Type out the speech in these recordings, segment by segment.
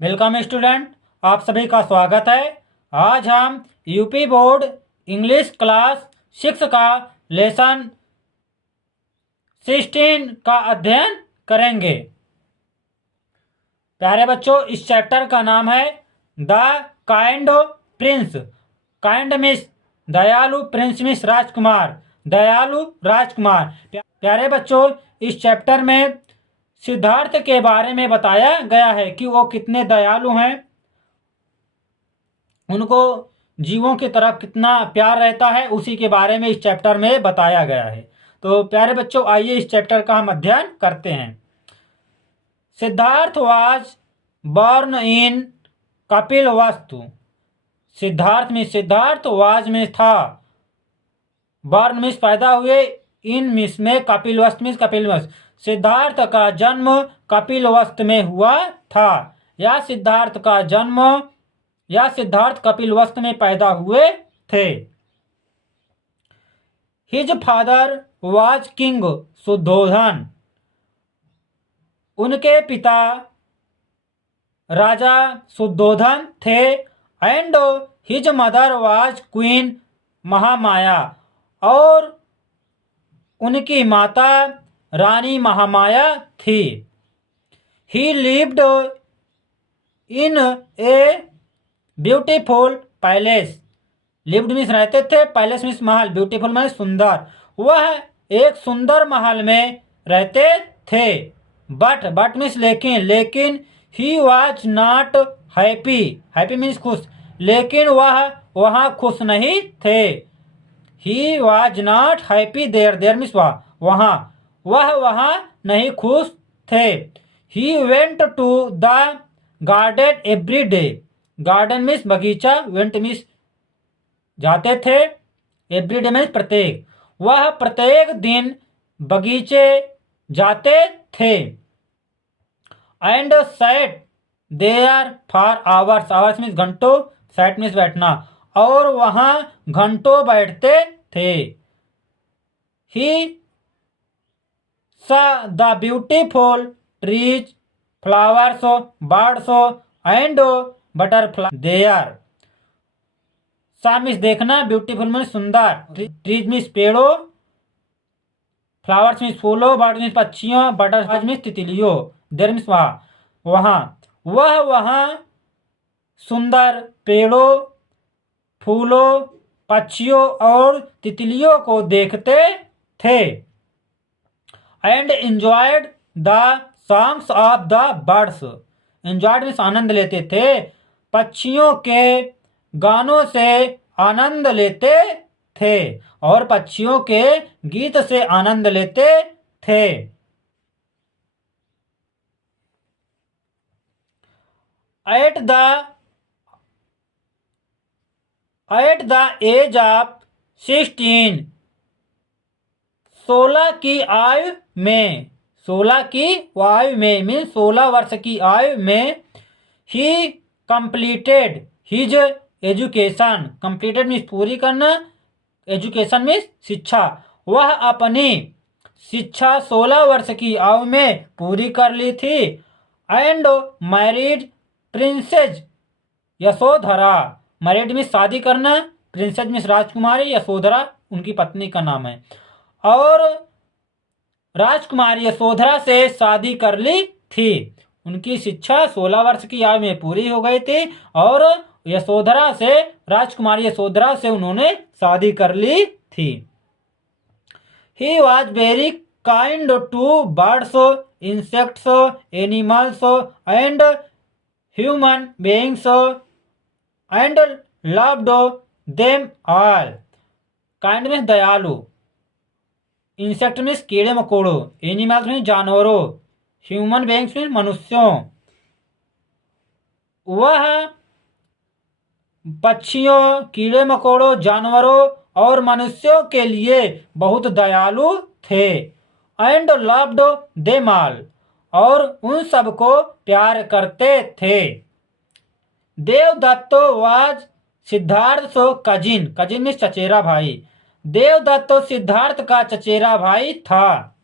Welcome student, आप सभी का स्वागत है। आज हम यूपी बोर्ड इंग्लिश क्लास 6 का लेसन 16 का अध्ययन करेंगे। प्यारे बच्चों, इस चैप्टर का नाम है the kind Prince. Kind miss दयालु, प्रिंस मिस राजकुमार, दयालु राजकुमार। प्यारे बच्चों, इस चैप्टर में सिद्धार्थ के बारे में बताया गया है कि वो कितने दयालु हैं, उनको जीवों की तरफ कितना प्यार रहता है, उसी के बारे में इस चैप्टर में बताया गया है। तो प्यारे बच्चों, आइए इस चैप्टर का हम अध्ययन करते हैं। Siddhartha was born in Kapilavastu. Siddhartha was में था, बॉर्न मिस पैदा हुए, इन मिस में कपिलवस्तु मिस कपिलवस्तु। सिद्धार्थ का जन्म कपिलवस्तु में हुआ था, या सिद्धार्थ कपिलवस्तु में पैदा हुए थे। His father was king Shuddhodana. उनके पिता राजा शुद्धोधन थे। And his mother was queen Mahamaya. और उनकी माता रानी महामाया थी। He lived in a beautiful palace. Lived means रहते थे, पैलेस मीन्स महल, ब्यूटीफुल मीन्स सुंदर। वह एक सुंदर महल में रहते थे। बट मीन्स लेकिन he was not happy. Happy means खुश, लेकिन वह वहाँ खुश नहीं थे। He was not happy there means वह वहाँ नहीं खुश थे। He went to the garden every day. Garden means बगीचा, वेंट मीन्स जाते थे, एवरी डे मीन्स प्रत्येक। वह प्रत्येक दिन बगीचे जाते थे। And sat there for hours. Hours means घंटों, सैट मीन्स बैठना, और वहां घंटों बैठते थे। He saw the beautiful trees, flowers, birds and butterfly there. Saw means देखना, ब्यूटीफुल मीन्स सुंदर, ट्रीज मीन्स पेड़ों, फ्लावर्स मीन्स फूलों, बर्ड मीन्स पक्षियों, बटरफ्लाई मीन्स तितलियों, देयर मीन्स वह वहाँ सुंदर पेड़ों, फूलों, पक्षियों और तितलियों को देखते थे। And enjoyed the songs of the birds. Enjoyed means आनंद लेते थे, पक्षियों के गानों से आनंद लेते थे, और पक्षियों के गीत से आनंद लेते थे। एट द एज ऑफ 16, 16 की आयु में, 16 वर्ष की आयु में, ही completed his education. Completed means पूरी करना, एजुकेशन मीन्स शिक्षा। वह अपनी शिक्षा 16 वर्ष की आयु में पूरी कर ली थी। And married princess Yashodhara. Married means शादी करना, प्रिंसेस मीन्स राजकुमारी, यशोधरा उनकी पत्नी का नाम है। और राजकुमारी यशोधरा से शादी कर ली थी। उनकी शिक्षा 16 वर्ष की आयु में पूरी हो गई थी, और राजकुमारी यशोधरा से उन्होंने शादी कर ली थी। He was very kind to birds, insects, animals and human beings and loved them all. Kind means दयालु, इंसेक्ट मीन्स कीड़े मकोड़ों, एनिमल्स मीन्स जानवरों, ह्यूमन बीइंग्स मीन्स मनुष्यों। वह पक्षियों, कीड़े मकोड़ों, जानवरों और मनुष्यों के लिए बहुत दयालु थे। एंड लव्ड देम ऑल, और उन सबको प्यार करते थे। Devadatta was Siddhartha cousin. Cousin means चचेरा भाई। देवदत्त सिद्धार्थ का चचेरा भाई था।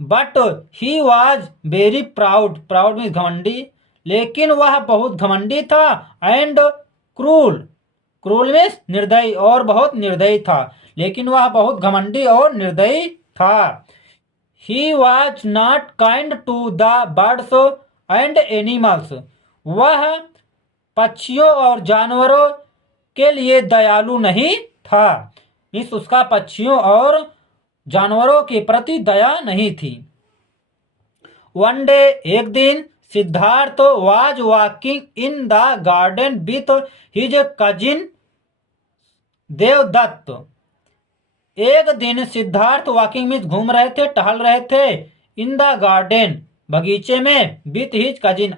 But he was very proud. Proud means घमंडी, लेकिन वह बहुत घमंडी था एंड क्रूल। क्रूल मीन्स निर्दयी, और बहुत निर्दयी था, लेकिन वह बहुत घमंडी और निर्दयी था। He was not kind to the birds and animals. वह पक्षियों और जानवरों के लिए दयालु नहीं था। मीन्स उसका पक्षियों और जानवरों के प्रति दया नहीं थी। वन डे, एक दिन, Siddhartha was walking in the garden with his cousin Devadatta. एक दिन सिद्धार्थ वॉकिंग में घूम रहे थे, टहल रहे थे, इन द गार्डन, बगीचे में, विथ हिज कजिन,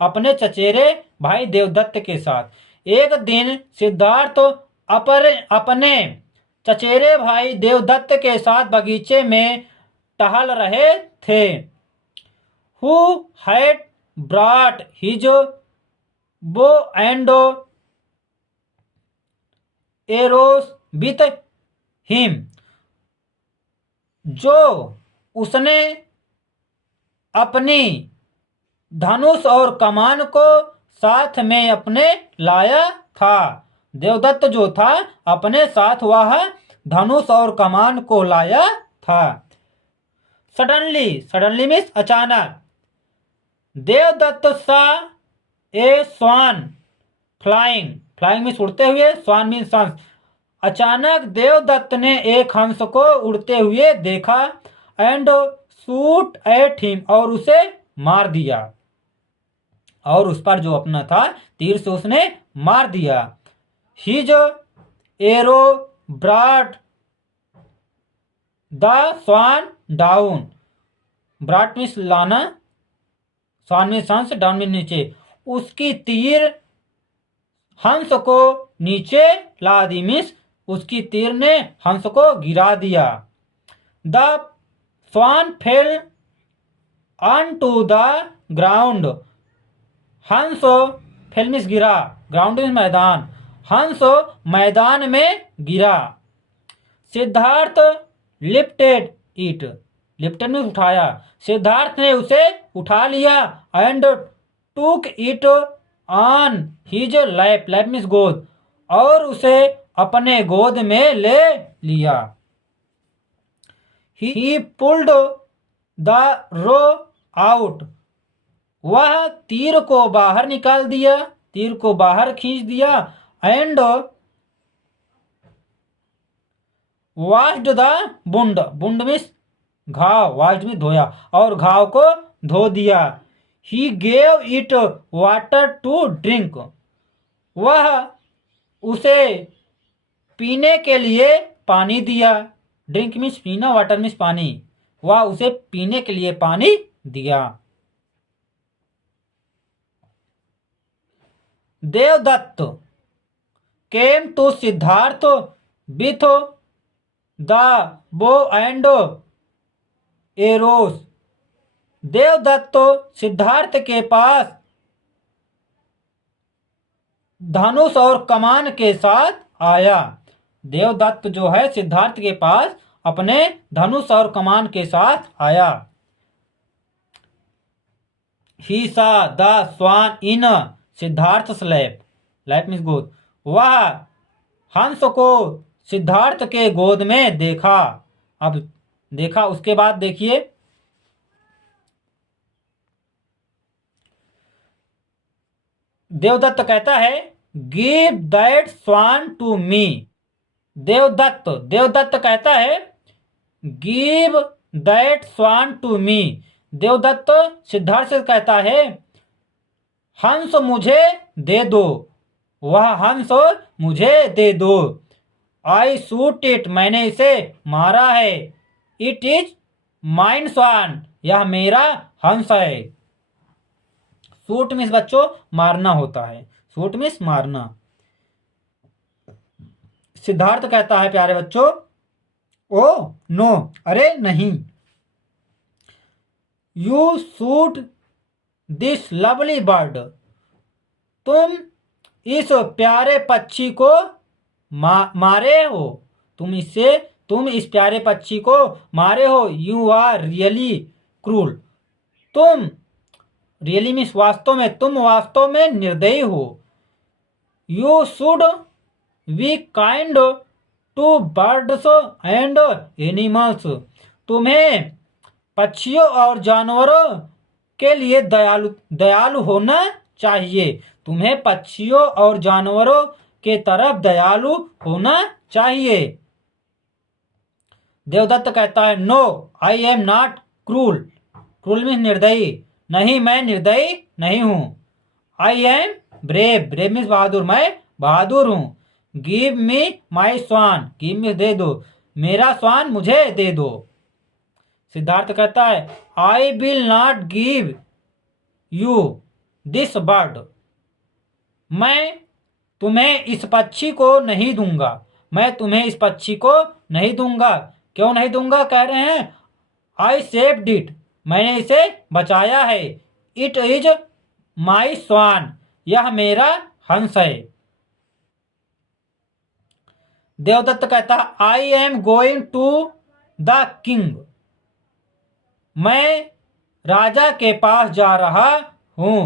अपने चचेरे भाई देवदत्त के साथ। एक दिन सिद्धार्थ अपने चचेरे भाई देवदत्त के साथ बगीचे में टहल रहे थे। Who had brought his bow and arrows with him। जो उसने अपनी धनुष और कमान को साथ में अपने लाया था। देवदत्त जो था अपने साथ वह धनुष और कमान को लाया था। सडनली, सडनली मीन्स अचानक, देवदत्त सा ए स्वान फ्लाइंग, फ्लाइंग मीन्स उड़ते हुए, स्वान मीन्स हंस। अचानक देवदत्त ने एक हंस को उड़ते हुए देखा एंड शूट एट हिम, और उसे मार दिया, और उस पर जो अपना था तीर से उसने मार दिया। His arrow brought the swan down. Brought means लाना, स्वान मीन्स हंस, डाउन मीन्स नीचे। उसकी तीर हंस को नीचे ला दी, मीन्स उसकी तीर ने हंस को गिरा दिया। The swan fell on to the ground. हंस फेल मीन्स गिरा, ग्राउंड मीन्स मैदान, हंस मैदान में गिरा। Siddhartha lifted it, lifted means उठाया, सिद्धार्थ ने उसे उठा लिया and took it on his lap, lap means गोद, और उसे अपने गोद में ले लिया। He pulled the arrow out. वह तीर को बाहर निकाल दिया, तीर को बाहर खींच दिया। And washed the wound, wound means घाव, वॉश्ड मीन्स धोया, और घाव को धो दिया। He gave it water to drink. वह उसे पीने के लिए पानी दिया। ड्रिंक मीन्स पीना, वाटर मीन्स पानी। वह उसे पीने के लिए पानी दिया। Devadatta came to Siddhartha with the bow and arrows. Devadatta Siddhartha के पास धनुष और कमान के साथ आया। देवदत्त जो है सिद्धार्थ के पास अपने धनुष और कमान के साथ आया। He saw the swan in Siddhartha lap, lap means गोद। वह हंस को सिद्धार्थ के गोद में देखा। अब देखा, उसके बाद देखिए, देवदत्त कहता है give that swan to me. Devadatta कहता है give that swan to me. Devadatta Siddhartha से कहता है हंस मुझे दे दो, वह हंस मुझे दे दो। आई शूट इट, मैंने इसे मारा है। इट इज माइन स्वान, यह मेरा हंस है। शूट मीन्स बच्चों मारना होता है, शूट मीन्स मारना। सिद्धार्थ कहता है प्यारे बच्चों, ओ नो, अरे नहीं। You shoot this lovely bird, तुम इस प्यारे पक्षी को मारे हो, तुम इस प्यारे पक्षी को मारे हो। यू आर रियली क्रूल, तुम रियली मीन्स वास्तव में, तुम वास्तव में निर्दयी हो। You should be kind to birds and animals, तुम्हें पक्षियों और जानवरों के लिए दयालु होना चाहिए। तुम्हें पक्षियों और जानवरों के तरफ दयालु होना चाहिए। देवदत्त कहता है no I am not cruel. Cruel means निर्दयी। नहीं, मैं निर्दयी नहीं हूं। I am brave. Brave means बहादुर। मैं बहादुर हूं। Give me my swan. Give means दे दो। मेरा स्वान मुझे दे दो। सिद्धार्थ कहता है I will not give you this bird. मैं तुम्हें इस पक्षी को नहीं दूंगा। मैं तुम्हें इस पक्षी को नहीं दूंगा। क्यों नहीं दूंगा? कह रहे हैं आई सेव्ड इट। मैंने इसे बचाया है। It is my swan. यह मेरा हंस है। देवदत्त कहता है I am going to the king. मैं राजा के पास जा रहा हूं।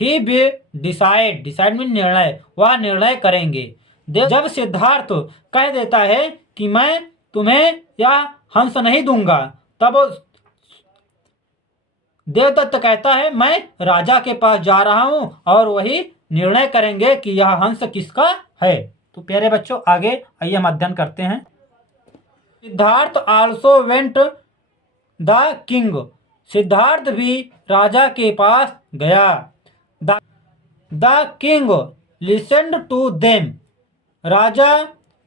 He will decide. Decide mean निर्णय। वह निर्णय करेंगे। जब सिद्धार्थ कह देता है कि मैं तुम्हें यह हंस नहीं दूंगा, तब देवदत्त कहता है मैं राजा के पास जा रहा हूं और वही निर्णय करेंगे कि यह हंस किसका है। तो प्यारे बच्चों, आगे आइए हम अध्ययन करते हैं। Siddhartha also went the king. Siddhartha भी राजा के पास गया। The king listened to them. राजा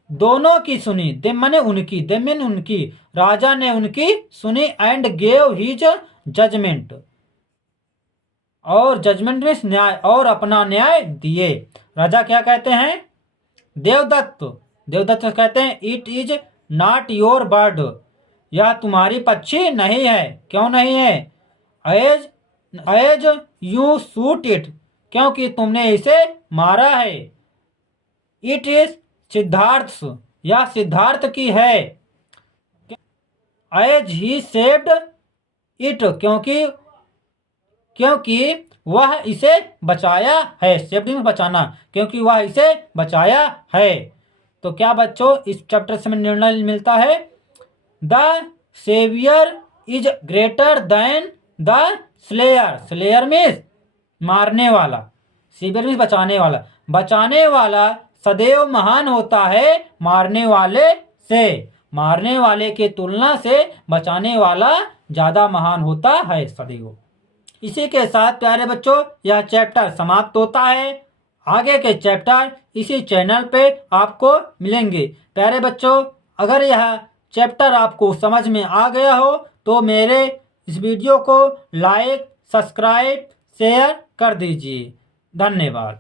दोनों की सुनी। देम माने उनकी। देम माने उनकी। राजा ने उनकी सुनी। And gave his judgment. और जजमेंट में न्याय, और अपना न्याय दिए। राजा क्या कहते हैं? देवदत्त कहते हैं it is not your bird. यह तुम्हारी पक्षी नहीं है। क्यों नहीं है? As you shoot it. क्योंकि तुमने इसे मारा है। It is Siddhartha. यह सिद्धार्थ की है। As he saved it. क्योंकि वह इसे बचाया है। सेव्ड मीन्स बचाना। क्योंकि वह इसे बचाया है। तो क्या बच्चों, इस चैप्टर से हमें निर्णय मिलता है the saviour is greater than the slayer. Slayer means मारने वाला। सेवियर मीन्स बचाने वाला। बचाने वाला सदैव महान होता है मारने वाले से। मारने वाले के तुलना से बचाने वाला ज्यादा महान होता है सदैव। इसी के साथ प्यारे बच्चों यह चैप्टर समाप्त होता है। आगे के चैप्टर इसी चैनल पे आपको मिलेंगे। प्यारे बच्चों, अगर यह चैप्टर आपको समझ में आ गया हो तो मेरे इस वीडियो को लाइक, सब्सक्राइब, शेयर कर दीजिए। धन्यवाद।